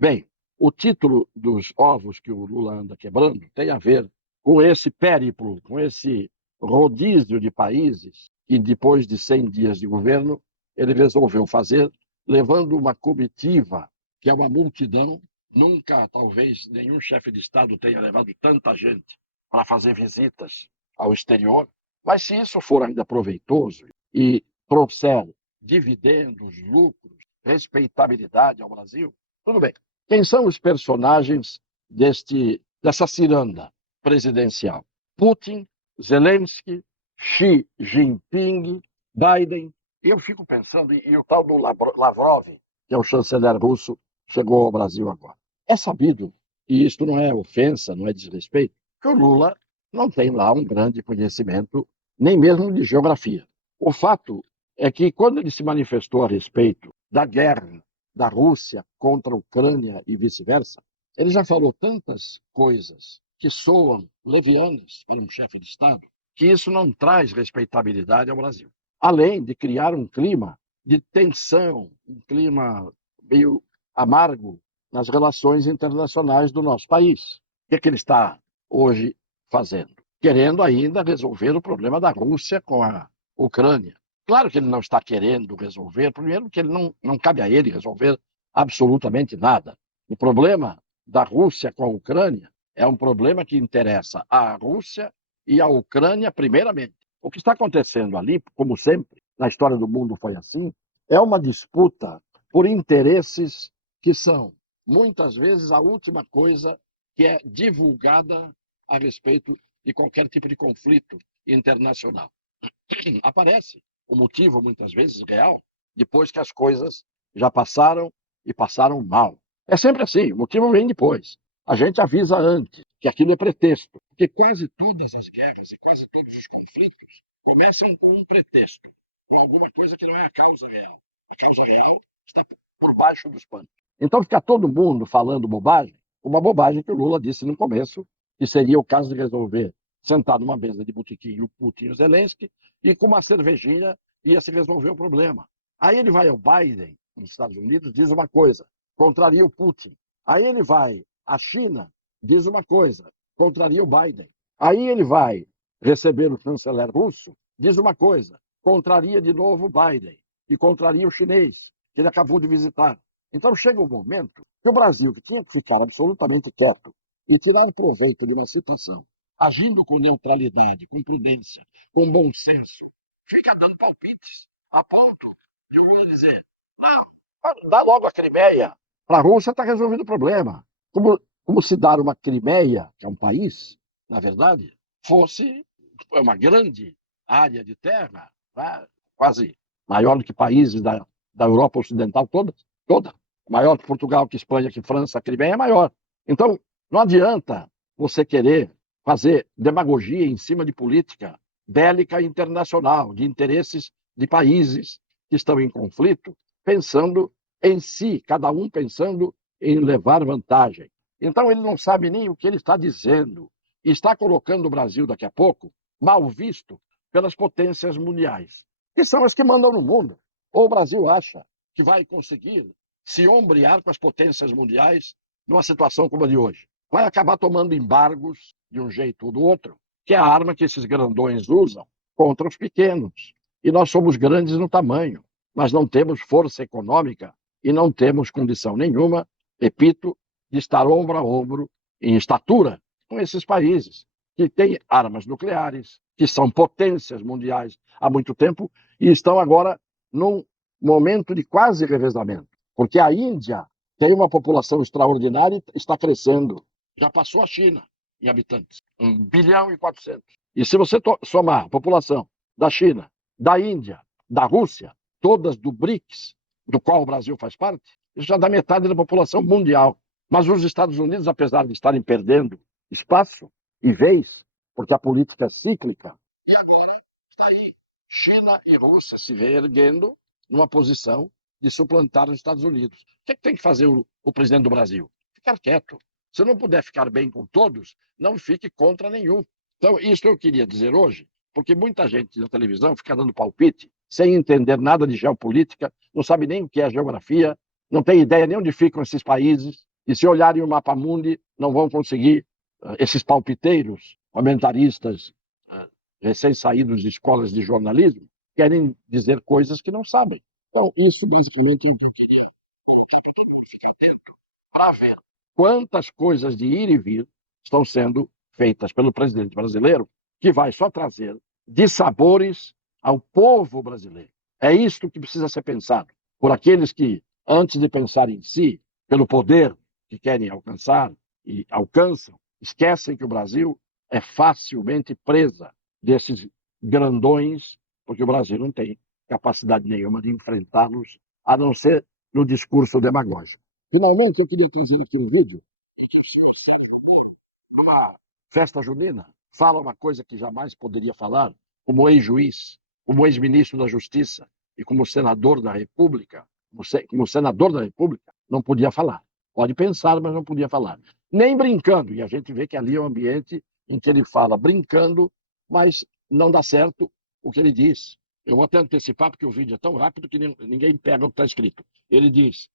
Bem, o título dos ovos que o Lula anda quebrando tem a ver com esse périplo, com esse rodízio de países que, depois de 100 dias de governo, ele resolveu fazer, levando uma comitiva, que é uma multidão. Nunca, talvez, nenhum chefe de Estado tenha levado tanta gente para fazer visitas ao exterior. Mas se isso for ainda proveitoso e trouxer dividendos, lucros, respeitabilidade ao Brasil, tudo bem. Quem são os personagens dessa ciranda presidencial? Putin, Zelensky, Xi Jinping, Biden. Eu fico pensando, e o tal do Lavrov, que é o chanceler russo, chegou ao Brasil agora. É sabido, e isto não é ofensa, não é desrespeito, que o Lula não tem lá um grande conhecimento, nem mesmo de geografia. O fato é que, quando ele se manifestou a respeito da guerra da Rússia contra a Ucrânia e vice-versa, ele já falou tantas coisas que soam levianas para um chefe de Estado, que isso não traz respeitabilidade ao Brasil. Além de criar um clima de tensão, um clima meio amargo nas relações internacionais do nosso país. O que ele está hoje fazendo? Querendo ainda resolver o problema da Rússia com a Ucrânia. Claro que ele não está querendo resolver, primeiro que ele não cabe a ele resolver absolutamente nada. O problema da Rússia com a Ucrânia é um problema que interessa à Rússia e à Ucrânia primeiramente. O que está acontecendo ali, como sempre, na história do mundo foi assim, é uma disputa por interesses que são, muitas vezes, a última coisa que é divulgada a respeito de qualquer tipo de conflito internacional. Aparece o motivo, muitas vezes, real, depois que as coisas já passaram e passaram mal. É sempre assim, o motivo vem depois. A gente avisa antes que aquilo é pretexto, porque quase todas as guerras e quase todos os conflitos começam com um pretexto, com alguma coisa que não é a causa real. A causa real está por baixo dos panos. Então fica todo mundo falando bobagem, uma bobagem que o Lula disse no começo, que seria o caso de resolver sentado numa mesa de botequim o Putin e o Zelensky, e com uma cervejinha ia se resolver o problema. Aí ele vai ao Biden, nos Estados Unidos, diz uma coisa, contraria o Putin. Aí ele vai à China, diz uma coisa, contraria o Biden. Aí ele vai receber o chanceler russo, diz uma coisa, contraria de novo o Biden e contraria o chinês, que ele acabou de visitar. Então chega um momento que o Brasil, que tinha que ficar absolutamente quieto e tirar proveito de uma situação, agindo com neutralidade, com prudência, com bom senso, fica dando palpites, a ponto de o Lula dizer: não, dá logo a Crimeia. Para a Rússia está resolvido o problema. Como se dar uma Crimeia, que é um país, na verdade, fosse uma grande área de terra, tá? Quase maior do que países da Europa Ocidental toda. Maior que Portugal, que Espanha, que França, a Crimeia é maior. Então, não adianta você querer fazer demagogia em cima de política bélica internacional, de interesses de países que estão em conflito, pensando em si, cada um pensando em levar vantagem. Então ele não sabe nem o que ele está dizendo. E está colocando o Brasil, daqui a pouco, mal visto pelas potências mundiais, que são as que mandam no mundo. Ou o Brasil acha que vai conseguir se ombrear com as potências mundiais numa situação como a de hoje? Vai acabar tomando embargos de um jeito ou do outro, que é a arma que esses grandões usam contra os pequenos. E nós somos grandes no tamanho, mas não temos força econômica e não temos condição nenhuma, repito, de estar ombro a ombro em estatura com esses países que têm armas nucleares, que são potências mundiais há muito tempo e estão agora num momento de quase revezamento, porque a Índia tem uma população extraordinária e está crescendo. Já passou a China em habitantes, 1 bilhão e 400. E se você somar a população da China, da Índia, da Rússia, todas do BRICS, do qual o Brasil faz parte, isso já dá metade da população mundial. Mas os Estados Unidos, apesar de estarem perdendo espaço e vez, porque a política é cíclica, e agora está aí China e Rússia se reerguendo numa posição de suplantar os Estados Unidos. O que tem que fazer o presidente do Brasil? Ficar quieto. Se não puder ficar bem com todos, não fique contra nenhum. Então, isso eu queria dizer hoje, porque muita gente na televisão fica dando palpite, sem entender nada de geopolítica, não sabe nem o que é geografia, não tem ideia nem onde ficam esses países, E se olharem o mapa mundi, não vão conseguir, esses palpiteiros, comentaristas recém-saídos de escolas de jornalismo, querem dizer coisas que não sabem. Então, isso basicamente é o que eu queria colocar para todo mundo ficar atento, para ver quantas coisas de ir e vir estão sendo feitas pelo presidente brasileiro, que vai só trazer dissabores ao povo brasileiro. É isto que precisa ser pensado por aqueles que, antes de pensar em si, pelo poder que querem alcançar e alcançam, esquecem que o Brasil é facilmente presa desses grandões, porque o Brasil não tem capacidade nenhuma de enfrentá-los, a não ser no discurso demagógico. Finalmente, eu queria trazer aqui um vídeo em que o senhor Sérgio Moro, numa festa junina, fala uma coisa que jamais poderia falar, como ex-juiz, como ex-ministro da Justiça e como senador da República, como senador da República, não podia falar. Pode pensar, mas não podia falar. Nem brincando, e a gente vê que ali é um ambiente em que ele fala brincando, mas não dá certo o que ele diz. Eu vou até antecipar, porque o vídeo é tão rápido que ninguém pega o que está escrito. Ele diz,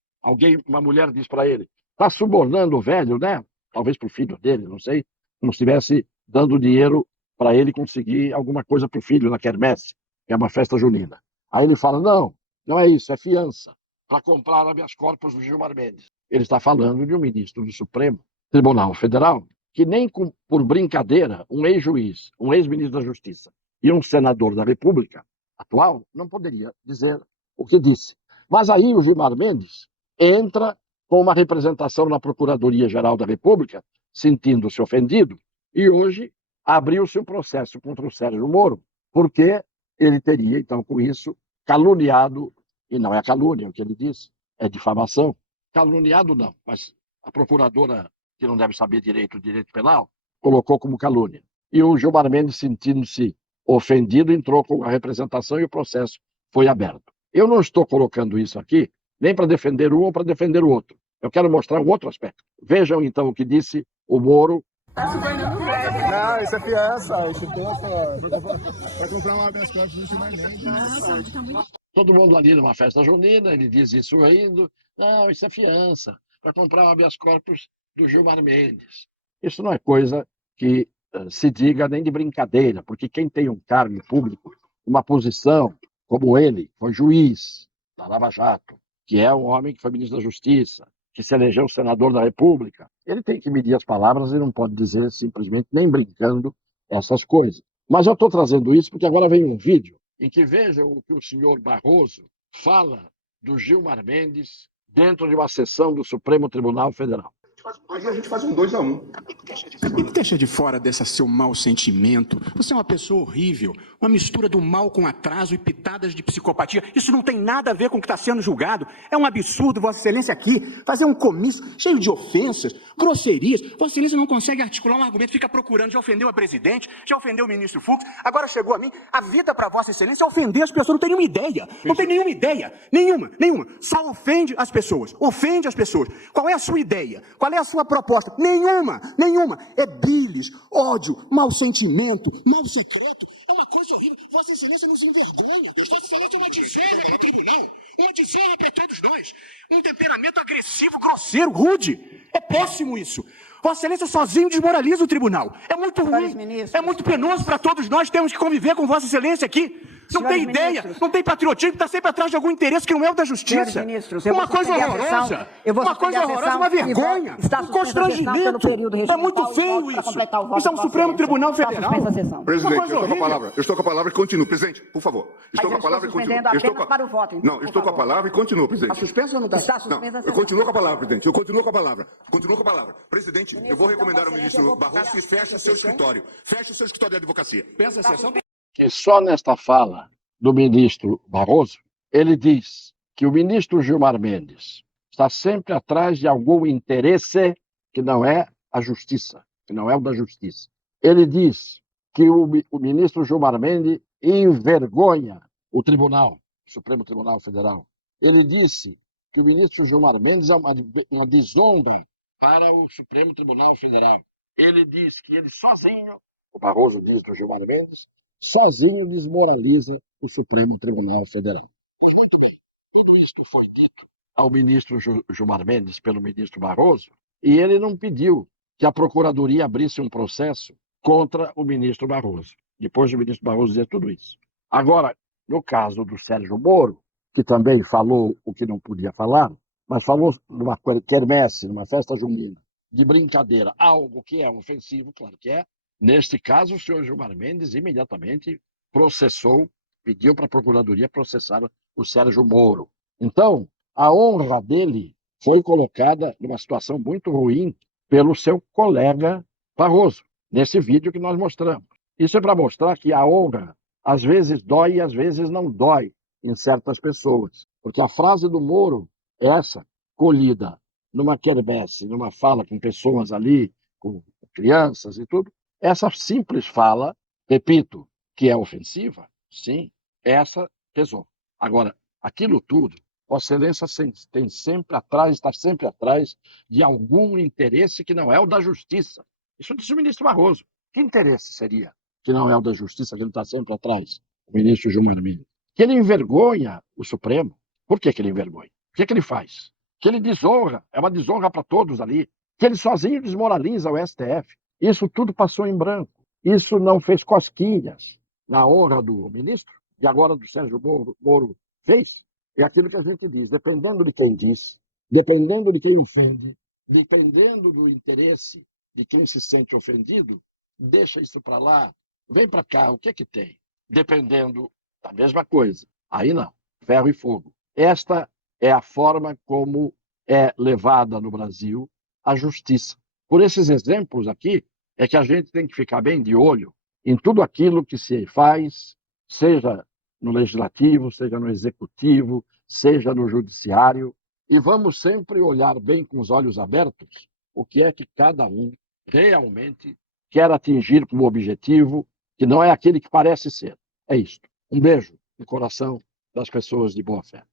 uma mulher diz para ele, está subornando o velho, né? Talvez para o filho dele, não sei, como se estivesse dando dinheiro para ele conseguir alguma coisa para o filho na quermesse, que é uma festa junina. Aí ele fala, não, não é isso, é fiança, para comprar habeas corpus do Gilmar Mendes. Ele está falando de um ministro do Supremo Tribunal Federal, que nem por brincadeira, um ex-juiz, um ex-ministro da Justiça e um senador da República atual não poderia dizer o que disse. Mas aí o Gilmar Mendes entra com uma representação na Procuradoria-Geral da República, sentindo-se ofendido, e hoje abriu-se um processo contra o Sérgio Moro, porque ele teria, então, com isso, caluniado, e não é calúnia o que ele disse, é difamação. Caluniado não, mas a procuradora, que não deve saber direito penal, colocou como calúnia. E o Gilmar Mendes, sentindo-se ofendido, entrou com a representação e o processo foi aberto. Eu não estou colocando isso aqui nem para defender um ou para defender o outro. Eu quero mostrar um outro aspecto. Vejam, então, o que disse o Moro. Não, isso é fiança. Isso vai comprar uma habeas corpus do Gilmar Mendes. Todo mundo ali numa festa junina, ele diz isso rindo. Não, isso é fiança, para comprar um habeas corpus do Gilmar Mendes. Isso não é coisa que se diga nem de brincadeira, porque quem tem um cargo público, uma posição, como ele, foi juiz da Lava Jato, que é um homem que foi ministro da Justiça, que se elegeu senador da República, ele tem que medir as palavras e não pode dizer simplesmente, nem brincando, essas coisas. Mas eu estou trazendo isso porque agora vem um vídeo em que vejam o que o senhor Barroso fala do Gilmar Mendes dentro de uma sessão do Supremo Tribunal Federal. Aí a gente faz um 2-1. E deixa de fora desse seu mau sentimento. Você é uma pessoa horrível, uma mistura do mal com atraso e pitadas de psicopatia. Isso não tem nada a ver com o que está sendo julgado. É um absurdo, Vossa Excelência, aqui fazer um comício cheio de ofensas, grosserias. Vossa Excelência não consegue articular um argumento, fica procurando. Já ofendeu a presidente, já ofendeu o ministro Fux, agora chegou a mim. A vida para Vossa Excelência é ofender as pessoas. Não tem nenhuma ideia. Não tem nenhuma ideia. Nenhuma. Só ofende as pessoas. Ofende as pessoas. Qual é a sua ideia? Qual é a sua proposta? Nenhuma. É bilis, ódio, mau sentimento, mal secreto. É uma coisa horrível. Vossa Excelência não se envergonha. Vossa Excelência é uma desonra para o tribunal. Uma desonra para todos nós. Um temperamento agressivo, grosseiro, rude. É péssimo isso. Vossa Excelência sozinho desmoraliza o tribunal. É muito ruim. É muito penoso para todos nós. Temos que conviver com Vossa Excelência aqui. Não tem ideia, não tem patriotismo, está sempre atrás de algum interesse que não é o da justiça. Uma coisa horrorosa, uma vergonha, um constrangimento. É muito feio isso. Isso é um Supremo Tribunal Federal. Presidente, eu estou com a palavra e continuo. Presidente, por favor. Estou com a palavra e continuo. Não, estou com a palavra e continuo, presidente. Está suspenso ou não está? Está suspensa. Eu continuo com a palavra, presidente. Eu continuo com a palavra. Presidente, eu vou recomendar ao ministro Barroso que feche seu escritório. Feche seu escritório de advocacia. Peça a sessão. Que só nesta fala do ministro Barroso, ele diz que o ministro Gilmar Mendes está sempre atrás de algum interesse que não é a justiça, que não é o da justiça. Ele diz que o ministro Gilmar Mendes envergonha o tribunal, o Supremo Tribunal Federal. Ele disse que o ministro Gilmar Mendes é uma desonra para o Supremo Tribunal Federal. Ele diz que ele sozinho, o Barroso diz do Gilmar Mendes, sozinho desmoraliza o Supremo Tribunal Federal. Pois muito bem, tudo isso que foi dito ao ministro Gilmar Mendes pelo ministro Barroso e ele não pediu que a Procuradoria abrisse um processo contra o ministro Barroso. Depois o ministro Barroso dizer tudo isso. Agora, no caso do Sérgio Moro, que também falou o que não podia falar, mas falou numa quermesse, numa festa junina, de brincadeira, algo que é ofensivo, claro que é. Neste caso, o senhor Gilmar Mendes imediatamente processou, pediu para a Procuradoria processar o Sérgio Moro. Então, a honra dele foi colocada numa situação muito ruim pelo seu colega Barroso, nesse vídeo que nós mostramos. Isso é para mostrar que a honra às vezes dói e às vezes não dói em certas pessoas. Porque a frase do Moro, essa, colhida numa quermesse, numa fala com pessoas ali, com crianças e tudo, essa simples fala, repito, que é ofensiva, sim, essa pesou. Agora, aquilo tudo, Vossa Excelência tem sempre atrás, está sempre atrás de algum interesse que não é o da justiça. Isso disse o ministro Barroso. Que interesse seria que não é o da justiça, que ele está sempre atrás? O ministro Gilmar Mendes. Que ele envergonha o Supremo. Por que ele envergonha? O que ele faz? Que ele desonra, é uma desonra para todos ali. Que ele sozinho desmoraliza o STF. Isso tudo passou em branco. Isso não fez cosquinhas na honra do ministro, e agora do Sérgio Moro fez. É aquilo que a gente diz, dependendo de quem diz, dependendo de quem ofende, dependendo do interesse de quem se sente ofendido, deixa isso para lá, vem para cá, o que é que tem? Dependendo da mesma coisa. Aí não, ferro e fogo. Esta é a forma como é levada no Brasil a justiça. Por esses exemplos aqui, é que a gente tem que ficar bem de olho em tudo aquilo que se faz, seja no legislativo, seja no executivo, seja no judiciário, e vamos sempre olhar bem com os olhos abertos o que é que cada um realmente quer atingir como objetivo, que não é aquele que parece ser. É isto. Um beijo no coração das pessoas de boa fé.